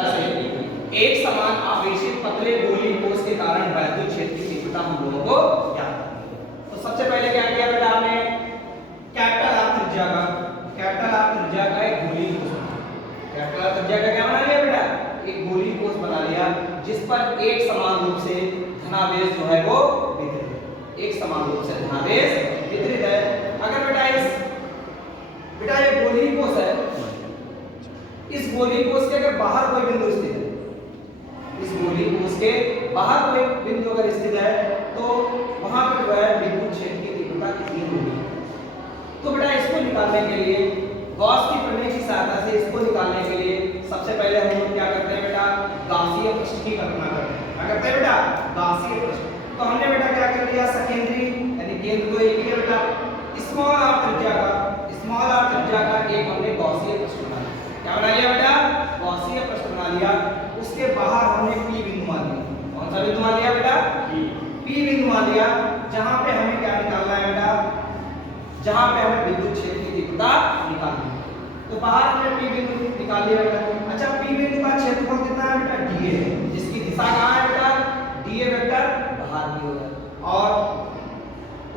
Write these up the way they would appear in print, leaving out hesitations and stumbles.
एक समान आवेशित पतले गोली कोष के कारण वैद्युत क्षेत्र की तीव्रता हम लोगों को ज्ञात करनी है। तो सबसे पहले क्या किया बेटा हमने कैपिटल आर त्रिज्या का एक गोली कोष कैपिटल आर त्रिज्या का क्या बना लिया बेटा एक गोली कोष बना लिया जिस पर एक समान रूप से धनावेश जो है वो वितरित है। एक समान रूप से धनावेश वितरित है। अगर बेटा ये गोली कोष है, इस गोली कोष के अगर बाहर कोई बिंदु स्थित है, इस गोली कोष के बाहर कोई बिंदु अगर स्थित है तो वहां पर जो है विद्युत क्षेत्र की तीव्रता कितनी होगी। तो बेटा इसको निकालने के लिए गॉस की प्रमेय की सहायता से इसको निकालने के लिए सबसे पहले हम लोग क्या करते हैं बेटा गासीय पृष्ठ की कल्पना करते हैं। क्या करते हैं बेटा गासीय पृष्ठ। तो हमने बेटा क्या कर लिया सकेंद्री यानी केंद्र को एक लिया बेटा स्मॉल आर त्रिज्या का एक हमने गॉसीय पृष्ठ बना लिया। क्या बना लिया बेटा गॉसीय पृष्ठ बना लिया। उसके बाहर हमने पी बिंदु मान लिया। कौन सा बिंदु मान लिया बेटा पी बिंदु मान लिया जहां पे हमें क्या निकालना है बेटा जहां पे हमें विद्युत क्षेत्र की तीव्रता निकालनी है। तो बाहर हमने पी बिंदु निकाल लिया बेटा। अच्छा पी बिंदु का क्षेत्रफल कितना है बेटा डीए है जिसकी दिशा कहां है बेटा डीए वेक्टर बाहर की ओर है। और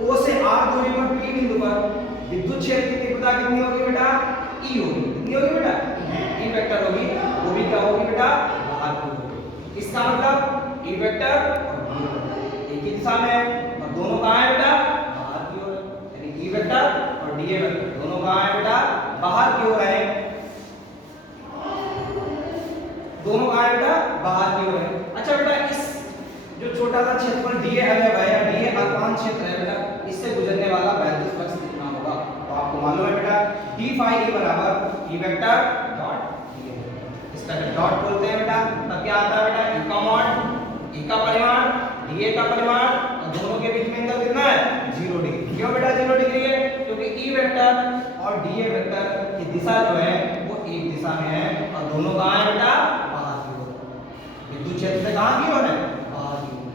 ओ से आर दूरी पर पी बिंदु पर विद्युत क्षेत्र की तीव्रता कितनी होगी बेटा ई होगी। कितनी होगी बेटा ई वेक्टर होगी। वो भी क्या होगी बेटा बाहर की होगी। इसका मतलब ई वेक्टर और डी वेक्टर एक ही दिशा में है और दोनों कहां है बेटा बाहर की ओर है। यानी ई वेक्टर और डी वेक्टर दोनों कहां है बेटा बाहर की ओर है। दोनों कहां है बेटा बाहर की ओर है। अच्छा बेटा इस जो छोटा सा क्षेत्रफल डीए है या डीए अल्पांश क्षेत्र है बेटा इससे गुजरने वाला वैद्युत फ्लक्स कितना होगा। तो आपको मालूम है बेटा d phi e बराबर e वेक्टर डॉट d इसका जब डॉट बोलते हैं बेटा तब क्या आता है बेटा e का मॉड e का परिमाण dA का परिमाण और दोनों के बीच में एंगल कितना है 0 डिग्री। क्यों बेटा 0 डिग्री है क्योंकि e वेक्टर और dA वेक्टर की दिशा जो है वो एक दिशा में है और दोनों कहां है बेटा बाहर की ओर। विद्युत क्षेत्र से कहां की ओर है बाहर की ओर।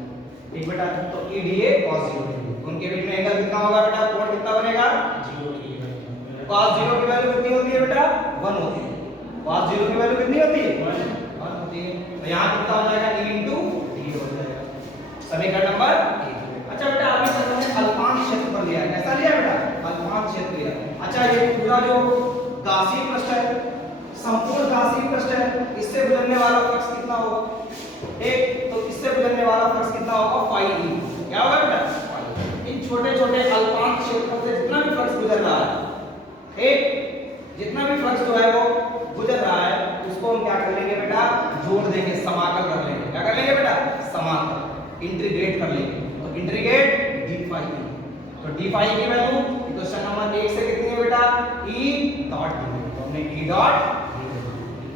ठीक बेटा तो e dA cos 0 डिग्री उनके बीच में एंगल कितना होगा बेटा कोण कितना बनेगा 0 डिग्री। cos 0 की वैल्यू कितनी होती है बेटा 1 होती है। cos 0 की वैल्यू कितनी होती है 1 होती है। तो यहां कितना हो जाएगा e d हो जाएगा समीकरण नंबर 1। अच्छा बेटा अभी हमने अल्पांश क्षेत्र पर लिया है। कैसा लिया बेटा अल्पांश क्षेत्र लिया। अच्छा ये पूरा जो गासीय पृष्ठ है संपूर्ण गासीय पृष्ठ है इससे गुजरने वाला फ्लक्स कितना होगा एक तो इससे गुजरने वाला फ्लक्स कितना होगा phi e। क्या होगा बेटा इन छोटे छोटे अल्पांश क्षेत्रों से जितना भी फ्लक्स गुजर रहा है एक जितना भी फ्लक्स जो है वो गुजर रहा है उसको हम क्या कर लेंगे बेटा जोड़ देंगे समाकल कर लेंगे। क्या कर लेंगे बेटा समाकल इंटीग्रेट कर लेंगे। तो इंटीग्रेट d phi e। तो d phi की वैल्यू क्वेश्चन नंबर 1 से कितनी है बेटा e डॉट d। तो हमने e डॉट d।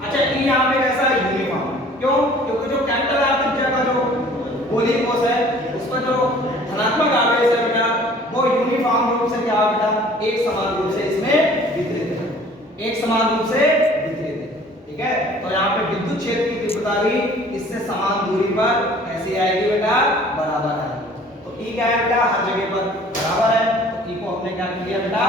अच्छा e यहां पे कैसा है यूनिफॉर्म। क्यों क्योंकि जो कैपिटल आर त्रिज्या का जो गोली कोष है उसका जो धनात्मक आवेश है बेटा वो यूनिफॉर्म रूप से क्या बेटा एक समान रूप से इसमें वितरित है। एक समान रूप से वितरित है। ठीक है तो यहाँ पे विद्युत क्षेत्र की तीव्रता भी इससे समान दूरी पर ऐसे आएगी बेटा बराबर है। तो E क्या है बेटा हर जगह पर बराबर है। तो E को हमने क्या कर लिया बेटा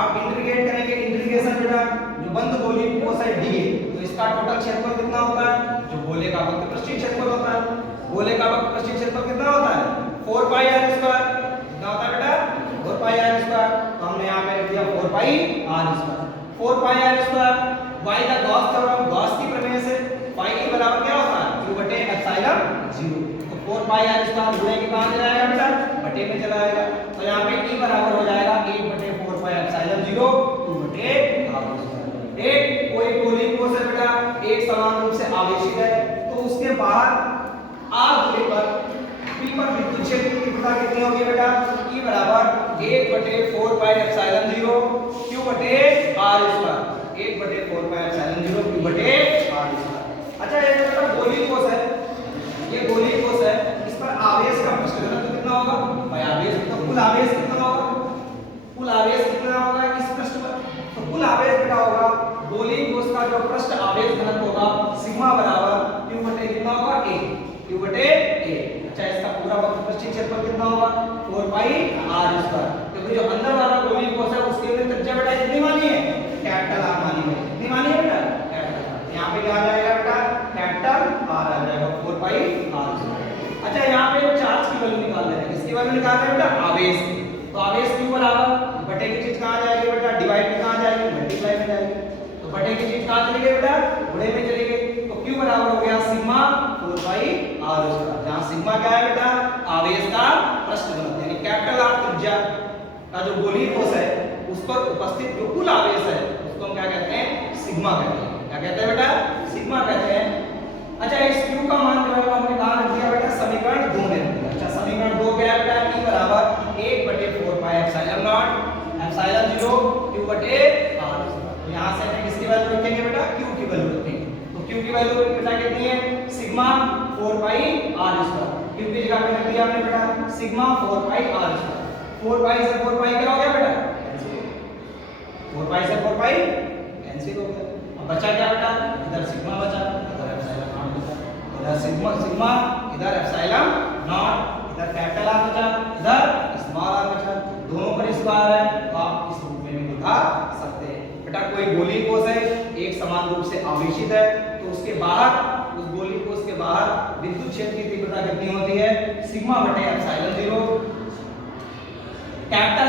आप इंटीग्रेट करेंगे। इंटीग्रेशन बेटा जो बंद गोली कोष है dA तो इसका टोटल क्षेत्रफल कितना होता है जो गोले का वक्र पृष्ठीय क्षेत्रफल होता है। गोले का वक्र पृष्ठीय क्षेत्रफल कितना होता है 4 pi r स्क्वायर। कितना होता है बेटा 4 pi r स्क्वायर। तो हमने यहां पे लिख दिया 4 pi r square. 4 pi r square y का गॉस थ्योरम गॉस की प्रमेय से phi e बराबर क्या होता है q बटे एप्सिलॉन 0। तो 4 pi r स्क्वायर गुणे के कहां चला जाएगा बेटा बटे में चला जाएगा। तो यहां पे e बराबर हो जाएगा 1 बटे 4 pi एप्सिलॉन 0 q बटे r स्क्वायर। एक कोई गोली कोष है बेटा एक समान रूप से आवेशित है तो उसके बाहर r दूरी पर p पर विद्युत क्षेत्र की तीव्रता कितनी होगी बेटा e बराबर 1 बटे 4 pi एप्सिलॉन 0 q बटे r स्क्वायर। 1 बटे 4 pi एप्सिलॉन 0 q बटे r स्क्वायर। अच्छा ये बेटा गोली कोष है ये गोली कोष है इस पर आवेश का पृष्ठ घनत्व कितना होगा भाई आवेश तो कुल आवेश कितना होगा कुल आवेश कितना होगा इस पृष्ठ पर। तो कुल आवेश बेटा होगा गोली कोष का जो पृष्ठ आवेश घनत्व होगा सिग्मा बराबर q बटे कितना होगा a q बटे a। अच्छा इसका पूरा वक्र पृष्ठीय क्षेत्रफल कितना होगा 4 pi r स्क्वायर क्योंकि जो अंदर वाला गोली कोष है उसके लिए त्रिज्या बेटा कितनी मानी है कैपिटल R मानी है। कितनी मानी है बेटा कैपिटल। यहां पे कहाँ जाएगा बेटा, कैपिटल आर आ जाएगा 4 पाई आर। अच्छा यहाँ पे चार्ज की वैल्यू निकाल रहे हैं, किसकी वैल्यू निकाल रहे हैं बेटा, आवेश की। तो आवेश क्यू बराबर बटे की चीज कहाँ जाएगी बेटा, डिवाइड में कहाँ जाएगी, मल्टीप्लाई में जाएगी। तो बटे की चीज कहाँ चली गई बेटा, गुणे में चली गई। तो क्यू बराबर हो गया सिग्मा 4 पाई आर स्क्वायर, जहाँ सिग्मा क्या है बेटा, आवेश का पृष्ठ घनत्व, यानी कैपिटल आर त्रिज्या का जो गोलीय कोश है उस पर उपस्थित जो कुल आवेश है उसको हम क्या कहते हैं, सिग्मा कहते हैं। क्या कहते हैं बेटा, सिग्मा कहते हैं। अच्छा इस q का मान जो है वो हमने कहां रख दिया बेटा, समीकरण 2 में रख दिया। अच्छा समीकरण 2 क्या है बेटा, e बराबर 1/4 pi epsilon not epsilon 0 q बटे r। तो यहां से हम किसकी वैल्यू रखेंगे बेटा, q की वैल्यू रखेंगे। तो q की वैल्यू बेटा कितनी है, सिग्मा 4 पाई r स्क्वायर। q की जगह पे रख दिया हमने बेटा सिग्मा 4 पाई r स्क्वायर। 4 पाई से 4 पाई क्या हो गया बेटा, 4 पाई से 4 पाई कैंसिल हो गया। अब बचा क्या बेटा, इधर सिग्मा बचा, इधर एप्सिलॉन नॉट बचा। इधर सिग्मा सिग्मा, इधर एप्सिलॉन नॉट, इधर कैपिटल आर बचा, इधर स्मॉल आर बचा। दोनों पर स्क्वायर है तो आप इस रूप में भी दिखा सकते हैं। बेटा कोई गोलीय कोश है, एक समान रूप से आवेशित है, तो उसके बाहर, उस गोलीय कोश के बाहर विद्युत क्षेत्र की तीव्रता कितनी होती है, सिग्मा बटे एप्सिलॉन 0। कैपिटल